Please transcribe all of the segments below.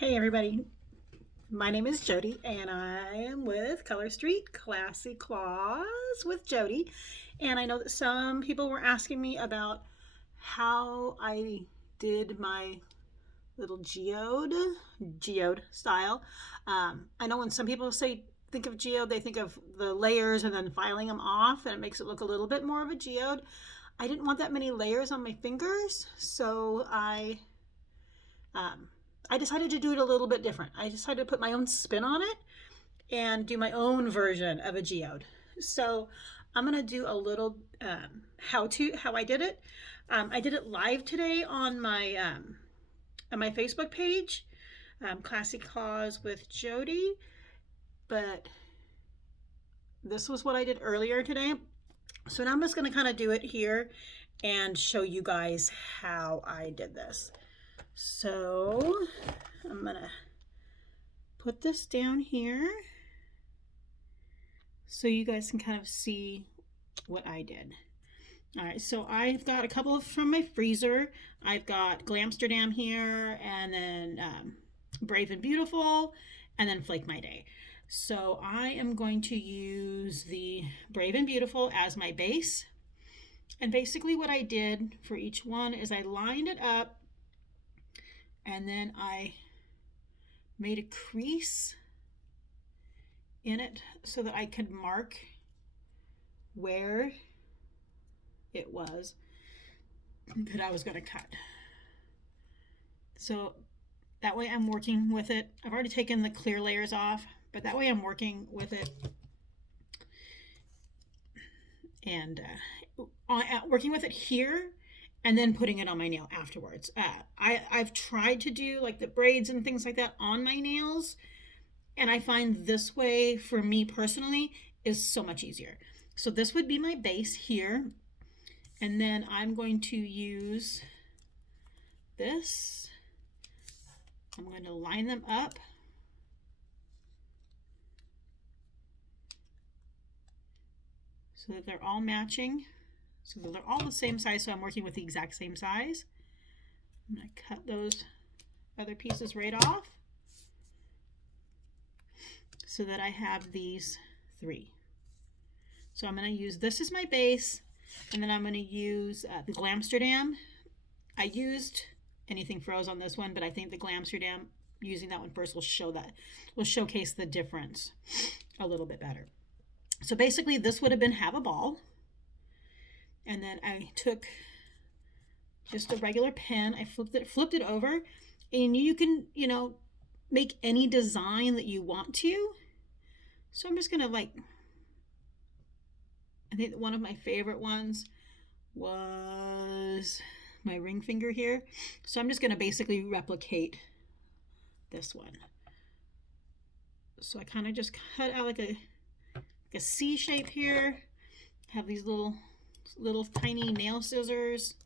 Hey everybody, my name is Jodi and I am with Colorstreet, Classy Claws with Jodi. And I know that some people were asking me about how I did my little geode style. I know when some people think of geode, they think of the layers and then filing them off, and it makes it look a little bit more of a geode. I didn't want that many layers on my fingers, so um, I decided to do it a little bit different. I decided to put my own spin on it and do my own version of a geode. So I'm gonna do a little how I did it. I did it live today on my Facebook page, Classy Claws with Jodi. But this was what I did earlier today. So now I'm just gonna kind of do it here and show you guys how I did this. So I'm gonna put this down here so you guys can kind of see what I did. All right, so I've got a couple of from my freezer. I've got Glamsterdam here, and then Brave and Beautiful, and then Flake My Day. So I am going to use the Brave and Beautiful as my base. And basically what I did for each one is I lined it up, and then I made a crease in it so that I could mark where it was that I was going to cut. So that way I'm working with it. I've already taken the clear layers off, but that way I'm working with it and working with it here and then putting it on my nail afterwards. I've tried to do like the braids and things like that on my nails, and I find this way for me personally is so much easier. So this would be my base here, and then I'm going to use this. I'm going to line them up so that they're all matching, so that they're all the same size, so I'm working with the exact same size. I'm going to cut those other pieces right off so that I have these three. So I'm going to use this as my base, and then I'm going to use the Glamsterdam. I used Anything Froze on this one, but I think the Glamsterdam, using that one first, will showcase the difference a little bit better. So basically this would have been Have a Ball, and then I took just a regular pen, I flipped it over, and you can, make any design that you want to. So I'm just gonna I think one of my favorite ones was my ring finger here. So I'm just gonna basically replicate this one. So I kind of just cut out like a C shape here. Have these little tiny nail scissors.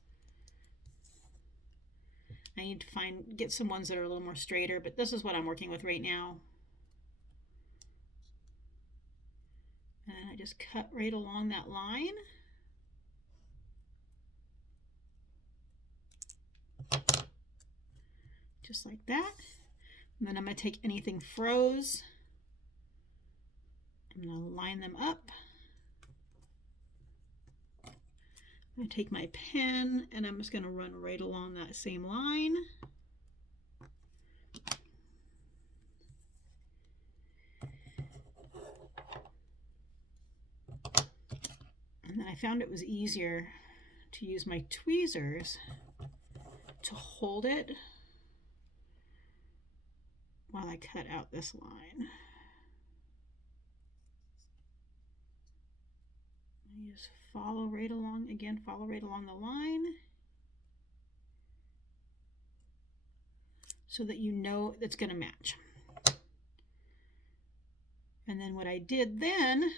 I need to get some ones that are a little more straighter, but this is what I'm working with right now. And I just cut right along that line. Just like that. And then I'm going to take Anything Froze. I'm going to line them up. I'm going to take my pen and I'm just going to run right along that same line. And then I found it was easier to use my tweezers to hold it while I cut out this line. I just follow right along the line so that you know it's going to match. And then what I did then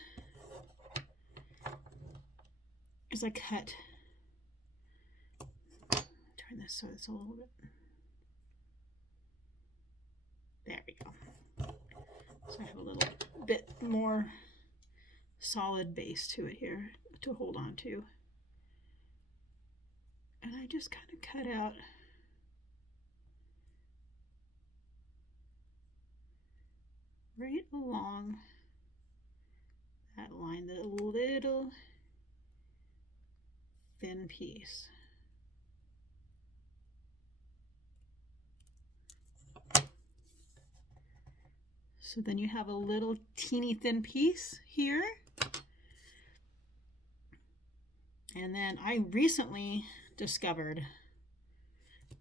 is I cut, turn this so it's a little bit, there we go. So I have a little bit more solid base to it here to hold on to. And I just kind of cut out right along that line, the little thin piece. So then you have a little teeny thin piece here. And then I recently discovered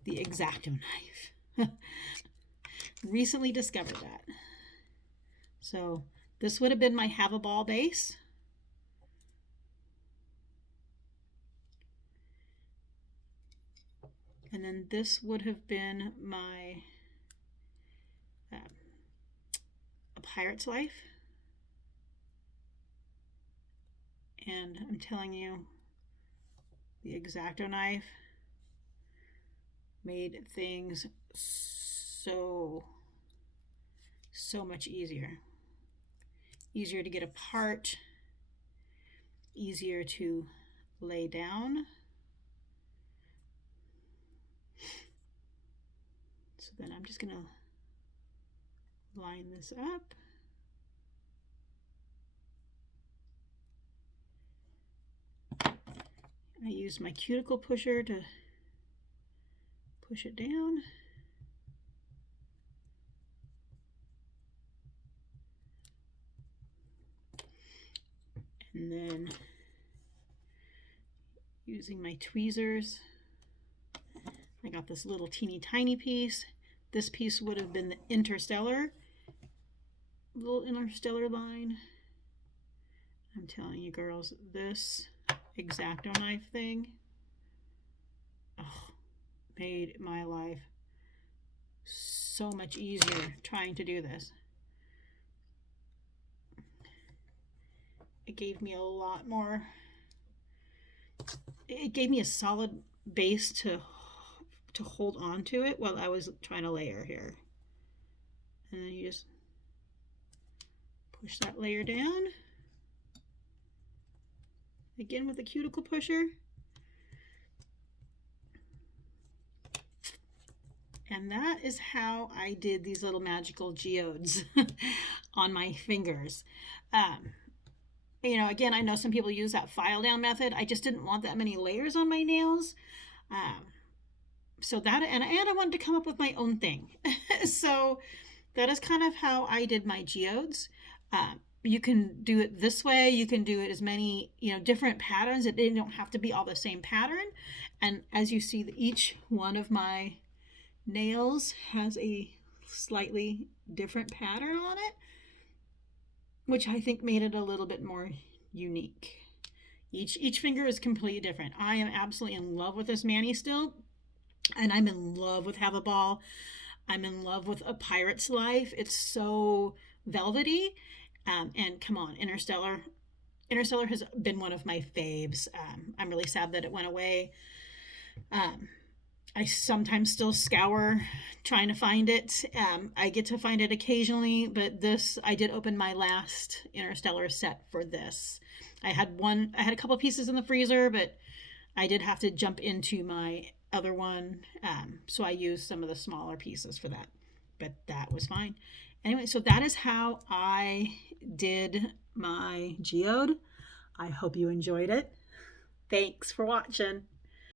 the X-Acto knife. Recently discovered that. So this would have been my have a ball base. And then this would have been my A Pirate's Life. And I'm telling you, the X-Acto knife made things so much easier. Easier to get apart, easier to lay down. So then I'm just gonna line this up. I used my cuticle pusher to push it down. And then using my tweezers, I got this little teeny tiny piece. This piece would have been the little interstellar line. I'm telling you girls, this X-Acto knife thing made my life so much easier trying to do this. It gave me a lot more, it gave me a solid base to hold on to it while I was trying to layer here. And then you just push that layer down. Again with the cuticle pusher. And that is how I did these little magical geodes on my fingers. You know, again, I know some people use that file down method. I just didn't want that many layers on my nails. So that, and I wanted to come up with my own thing. So that is kind of how I did my geodes. You can do it this way. You can do it as many, different patterns. They don't have to be all the same pattern. And as you see, each one of my nails has a slightly different pattern on it, which I think made it a little bit more unique. Each finger is completely different. I am absolutely in love with this mani still, and I'm in love with Have a Ball. I'm in love with A Pirate's Life. It's so velvety. And come on, Interstellar has been one of my faves. I'm really sad that it went away. I sometimes still scour trying to find it. I get to find it occasionally, but I did open my last Interstellar set for this. I had a couple pieces in the freezer, but I did have to jump into my other one. So I used some of the smaller pieces for that, but that was fine. Anyway, so that is how I did my geode. I hope you enjoyed it. Thanks for watching.